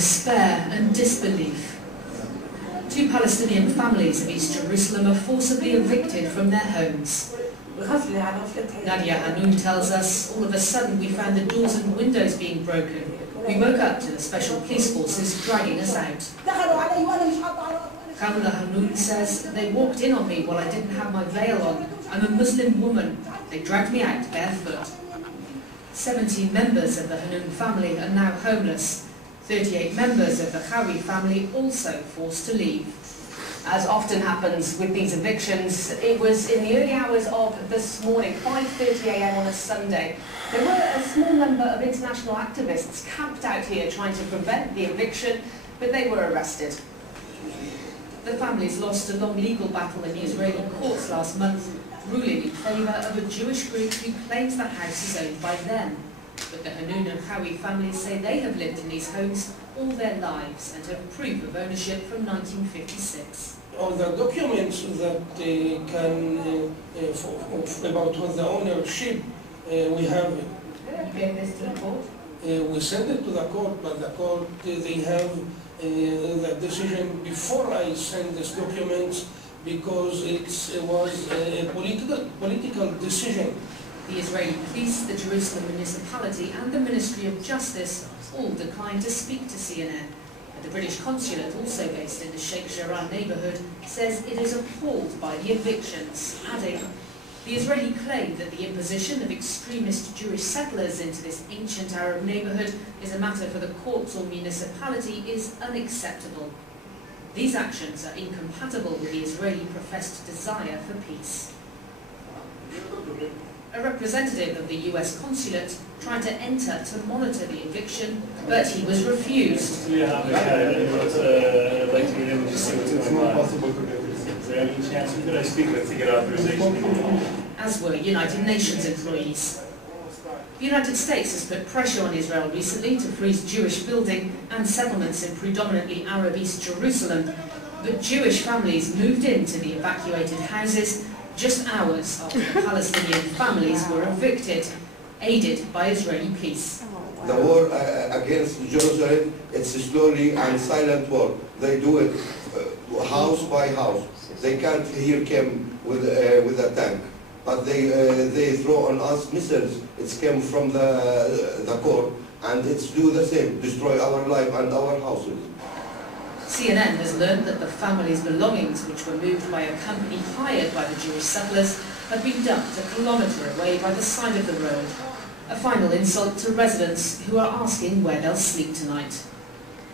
despair and disbelief. Two Palestinian families of East Jerusalem are forcibly evicted from their homes. Nadia Hanoun tells us, all of a sudden we found the doors and windows being broken. We woke up to the special police forces dragging us out. Kamala Hanoun says, they walked in on me while I didn't have my veil on. I'm a Muslim woman. They dragged me out barefoot. 17 members of the Hanoun family are now homeless. 38 members of the Khawi family also forced to leave. As often happens with these evictions, it was in the early hours of this morning, 5:30 a.m. on a Sunday. There were a small number of international activists camped out here trying to prevent the eviction, but they were arrested. The families lost a long legal battle in the Israeli courts last month, ruling in favour of a Jewish group who claims the house is owned by them. But the Hanoun and Khawi families say they have lived in these homes all their lives and have proof of ownership from 1956. On the documents that about the ownership, we have it. You gave this to the court? We sent it to the court, but the court, they have the decision before I send these documents because it was a political decision. The Israeli police, the Jerusalem municipality and the Ministry of Justice all declined to speak to CNN. But the British consulate, also based in the Sheikh Jarrah neighbourhood, says it is appalled by the evictions, adding, the Israeli claim that the imposition of extremist Jewish settlers into this ancient Arab neighbourhood is a matter for the courts or municipality is unacceptable. These actions are incompatible with the Israeli professed desire for peace. A representative of the US consulate tried to enter to monitor the eviction, but he was refused. Yeah, I'd like to get in and just see what's going on. Is there any chance who could I speak with to get authorization? As were United Nations employees. The United States has put pressure on Israel recently to freeze Jewish building and settlements in predominantly Arab East Jerusalem, but Jewish families moved into the evacuated houses just hours after the Palestinian families were evicted, aided by Israeli police. The war against Jerusalem, it's a slowly and silent war. They do it house by house. They can't here come with a tank, but they throw on us missiles. It's came from the court, and it's do the same, destroy our life and our houses. CNN has learned that the family's belongings, which were moved by a company hired by the Jewish settlers, had been dumped a kilometre away by the side of the road. A final insult to residents who are asking where they'll sleep tonight.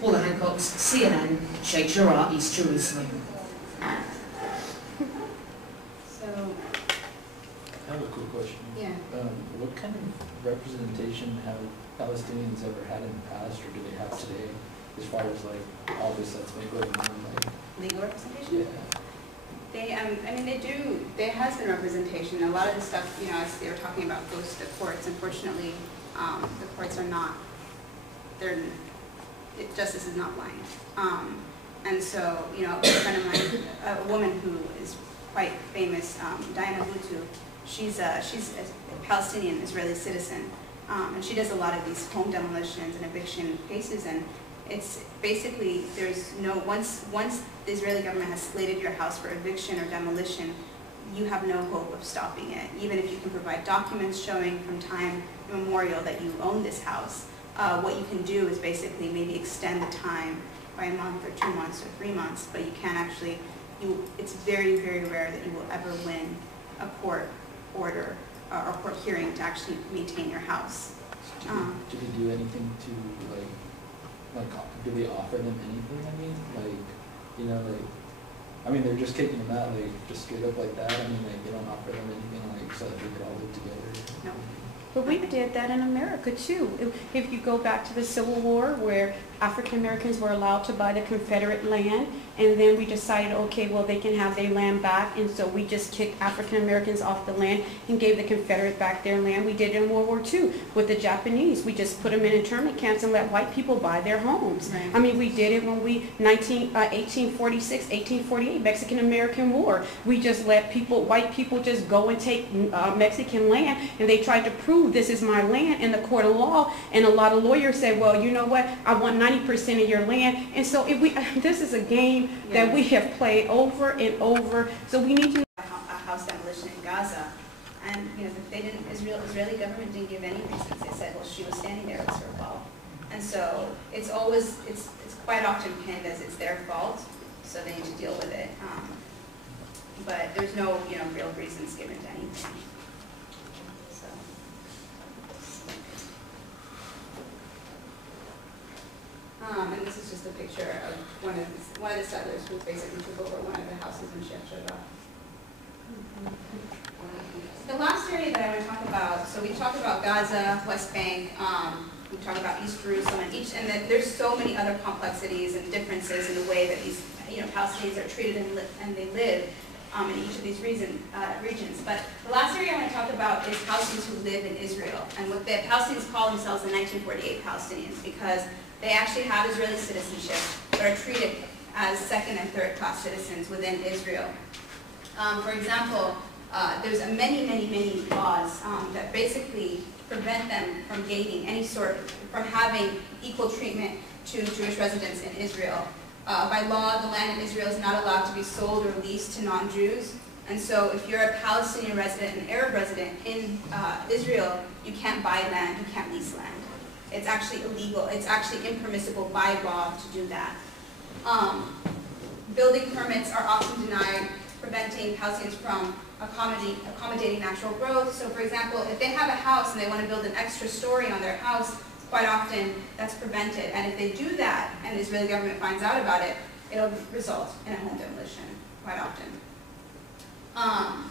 Paula Hancock, CNN, Sheikh Jarrah, East Jerusalem. So, I have a quick question. yeah. What kind of representation have Palestinians ever had in the past, or do they have today, as far as like all this that's been going on? Like, Legal representation? yeah. I mean, they do, there has been representation. A lot of the stuff, you know, as they were talking about goes to the courts. Unfortunately, the courts are not, justice is not blind. And so, you know, a friend of mine, a woman who is quite famous, Diana Boutou, she's a Palestinian Israeli citizen, and she does a lot of these home demolitions and eviction cases, and it's basically, there's no, once the Israeli government has slated your house for eviction or demolition, you have no hope of stopping it. Even if you can provide documents showing from time immemorial that you own this house, what you can do is basically maybe extend the time by a month or 2 months or 3 months, but you can't actually, it's very, very rare that you will ever win a court order or court hearing to actually maintain your house. Do they do anything to do they offer them anything? I mean, like, you know, like, I mean, they're just kicking them out, like, just straight up like that. I mean, like, they don't offer them anything, like, so that they could all live together. No. But we did that in America too. If you go back to the Civil War, where African Americans were allowed to buy the Confederate land, and then we decided, okay, well, they can have their land back, and so we just kicked African Americans off the land and gave the Confederates back their land. We did it in World War II with the Japanese. We just put them in internment camps and let white people buy their homes. Right. I mean, we did it when 1846, 1848, Mexican-American War. We just let white people just go and take Mexican land, and they tried to prove this is my land in the court of law, and a lot of lawyers said, well, you know what, I want 90% of your land. And so this is a game that we have played over and over, so we need to a house demolition in Gaza, and they didn't. Israeli government didn't give any reasons. They said, well, she was standing there; it's her fault. And so it's quite often pinned as it's their fault, so they need to deal with it. But there's no real reasons given to anything. So. And this is just a picture of one of the settlers who basically took over one of the houses in Sheikh Jarrah. The last area that I want to talk about, so we talked about Gaza, West Bank, we talked about East Jerusalem, and then there's so many other complexities and differences in the way that these Palestinians are treated and they live in each of these regions. But the last area I want to talk about is Palestinians who live in Israel, and what the Palestinians call themselves the 1948 Palestinians, because they actually have Israeli citizenship, but are treated as second and third class citizens within Israel. For example, there's many laws that basically prevent them from gaining from having equal treatment to Jewish residents in Israel. By law, the land in Israel is not allowed to be sold or leased to non-Jews. And so if you're a Palestinian resident, an Arab resident in Israel, you can't buy land, you can't lease land. It's actually illegal. It's actually impermissible by law to do that. Building permits are often denied, preventing Palestinians from accommodating natural growth. So for example, if they have a house and they want to build an extra story on their house, quite often that's prevented. And if they do that and the Israeli government finds out about it, it'll result in a home demolition quite often.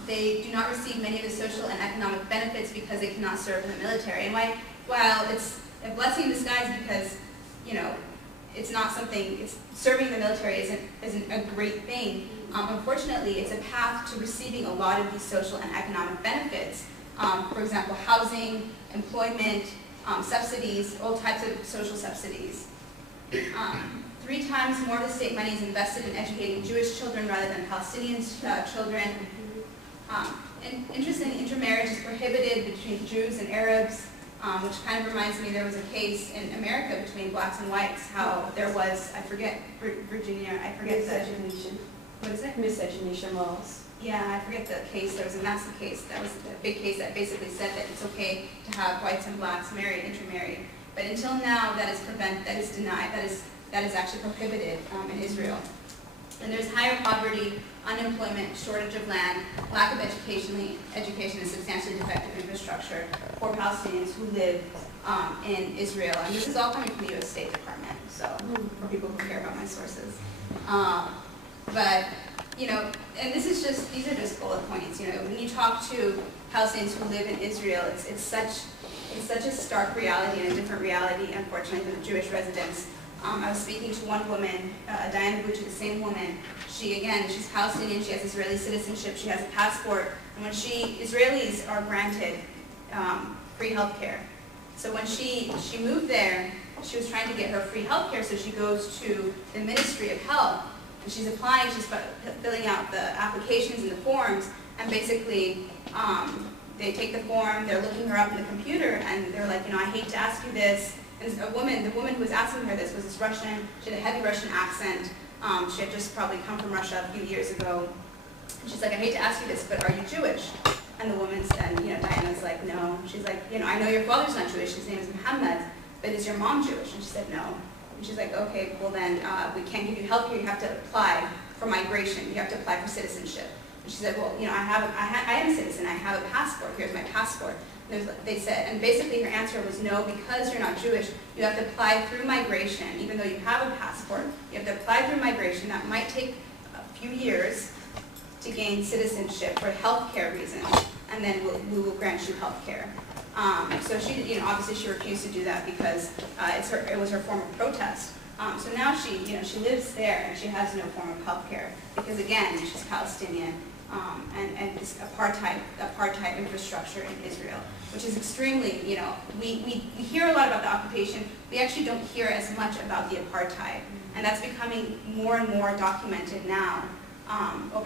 They do not receive many of the social and economic benefits because they cannot serve in the military. And while it's a blessing in disguise because, it's not something, serving in the military isn't a great thing. Unfortunately, it's a path to receiving a lot of these social and economic benefits. For example, housing, employment, subsidies, all types of social subsidies. 3 times more of the state money is invested in educating Jewish children rather than Palestinian children. And interestingly, intermarriage is prohibited between Jews and Arabs, which kind of reminds me there was a case in America between blacks and whites, how there was, I forget, Virginia, I forget miscegenation. What is it? Miscegenation laws. Yeah, I forget the case. There was a massive case. That was a big case that basically said that it's okay to have whites and blacks intermarry. But until now, that is denied. That is actually prohibited in Israel. And there's higher poverty, unemployment, shortage of land, lack of education, and substantially defective infrastructure for Palestinians who live in Israel. And this is all coming from the U.S. State Department, so for people who care about my sources. But, and these are just bullet points. When you talk to Palestinians who live in Israel, it's such a stark reality and a different reality, unfortunately, than the Jewish residents. I was speaking to one woman, Diana Bucci, the same woman. She's Palestinian, she has Israeli citizenship, she has a passport, and when Israelis are granted free health care. So when she moved there, she was trying to get her free health care, so she goes to the Ministry of Health, and she's applying, she's filling out the applications and the forms, and basically they take the form, they're looking her up in the computer, and they're like, I hate to ask you this. And the woman who was asking her this was this Russian, she had a heavy Russian accent. She had just probably come from Russia a few years ago. And she's like, I hate to ask you this, but are you Jewish? And the woman said, Diana's like, no. She's like, I know your father's not Jewish, his name is Muhammad, but is your mom Jewish? And she said, no. And she's like, okay, well then, we can't give you health care, you have to apply for migration, you have to apply for citizenship. And she said, well, I am a citizen, I have a passport, here's my passport. They said, and basically her answer was no, because you're not Jewish, you have to apply through migration. Even though you have a passport, you have to apply through migration. That might take a few years to gain citizenship for healthcare reasons, and then we will grant you healthcare. So she, obviously she refused to do that because it was her form of protest. So now she lives there and she has no form of health care because, again, she's Palestinian, and this apartheid infrastructure in Israel, which is extremely, we hear a lot about the occupation. We actually don't hear as much about the apartheid, and that's becoming more and more documented now over